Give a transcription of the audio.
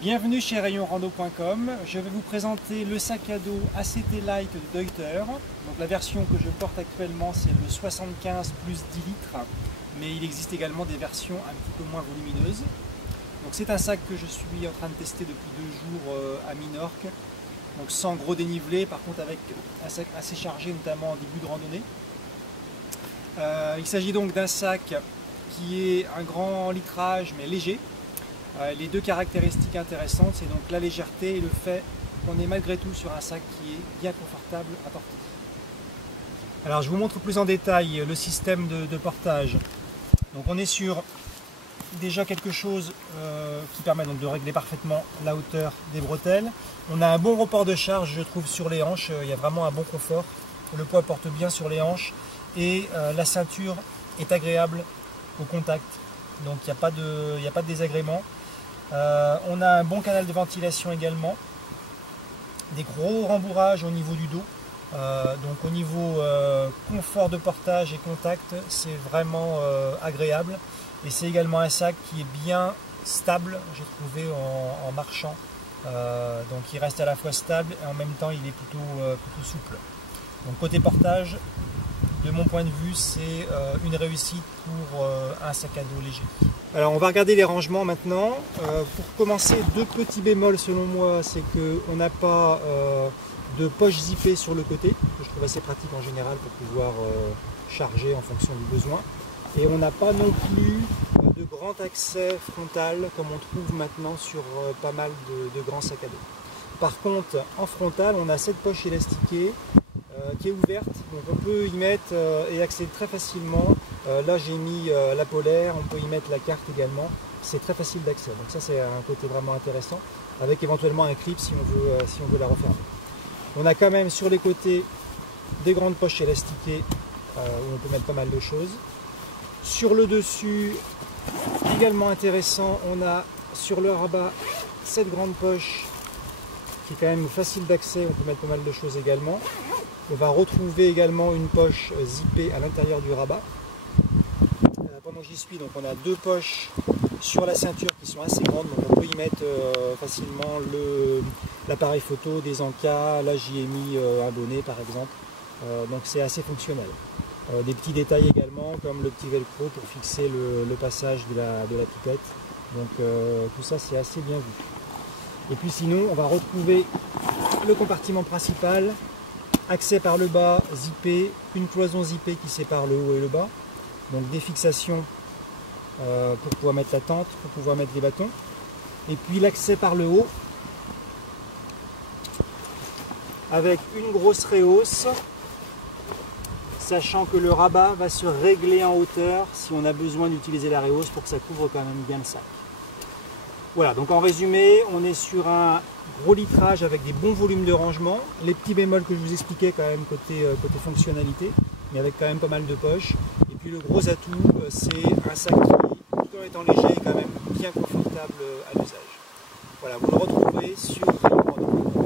Bienvenue chez rayonrando.com. Je vais vous présenter le sac à dos ACT Light de Deuter. Donc la version que je porte actuellement, c'est le 75 plus 10 litres, mais il existe également des versions un petit peu moins volumineuses. Donc c'est un sac que je suis en train de tester depuis 2 jours à Minorque, donc sans gros dénivelé, par contre avec un sac assez chargé, notamment en début de randonnée. Il s'agit donc d'un sac qui est un grand litrage mais léger. Les deux caractéristiques intéressantes, c'est donc la légèreté et le fait qu'on est malgré tout sur un sac qui est bien confortable à porter. Alors je vous montre plus en détail le système de portage. Donc on est sur déjà quelque chose qui permet donc de régler parfaitement la hauteur des bretelles. On a un bon report de charge, je trouve, sur les hanches. Il y a vraiment un bon confort. Le poids porte bien sur les hanches et la ceinture est agréable au contact. Donc il n'y a pas de désagrément. On a un bon canal de ventilation également, des gros rembourrages au niveau du dos, donc au niveau confort de portage et contact, c'est vraiment agréable, et c'est également un sac qui est bien stable, j'ai trouvé en marchant, donc il reste à la fois stable et en même temps il est plutôt souple. Donc côté portage, de mon point de vue, c'est une réussite pour un sac à dos léger. Alors on va regarder les rangements maintenant. Pour commencer, deux petits bémols selon moi, c'est qu'on n'a pas de poche zippée sur le côté, que je trouve assez pratique en général pour pouvoir charger en fonction du besoin. Et on n'a pas non plus de grand accès frontal comme on trouve maintenant sur pas mal de grands sacs à dos. Par contre, en frontal, on a cette poche élastiquée qui est ouverte, donc on peut y mettre et accéder très facilement. Là j'ai mis la polaire, on peut y mettre la carte également, c'est très facile d'accès, donc ça c'est un côté vraiment intéressant, avec éventuellement un clip si on veut la refermer. On a quand même sur les côtés des grandes poches élastiquées où on peut mettre pas mal de choses. Sur le dessus, également intéressant, on a sur le rabat cette grande poche qui est quand même facile d'accès, on peut mettre pas mal de choses également. On va retrouver également une poche zippée à l'intérieur du rabat. Pendant que j'y suis, donc on a deux poches sur la ceinture qui sont assez grandes, donc on peut y mettre facilement l'appareil photo, des encas. Là j'y ai mis un bonnet par exemple, donc c'est assez fonctionnel. Des petits détails également comme le petit velcro pour fixer le passage de la pipette, donc tout ça c'est assez bien vu. Et puis sinon on va retrouver le compartiment principal, accès par le bas, zippé, une cloison zippée qui sépare le haut et le bas, donc des fixations pour pouvoir mettre la tente, pour pouvoir mettre les bâtons, et puis l'accès par le haut avec une grosse réhausse, sachant que le rabat va se régler en hauteur si on a besoin d'utiliser la réhausse pour que ça couvre quand même bien le sac. Voilà, donc en résumé, on est sur un gros litrage avec des bons volumes de rangement, les petits bémols que je vous expliquais quand même côté fonctionnalité, mais avec quand même pas mal de poches. Et puis le gros atout, c'est un sac qui, tout en étant léger, est quand même bien confortable à l'usage. Voilà, vous le retrouverez sur rayonrando.com.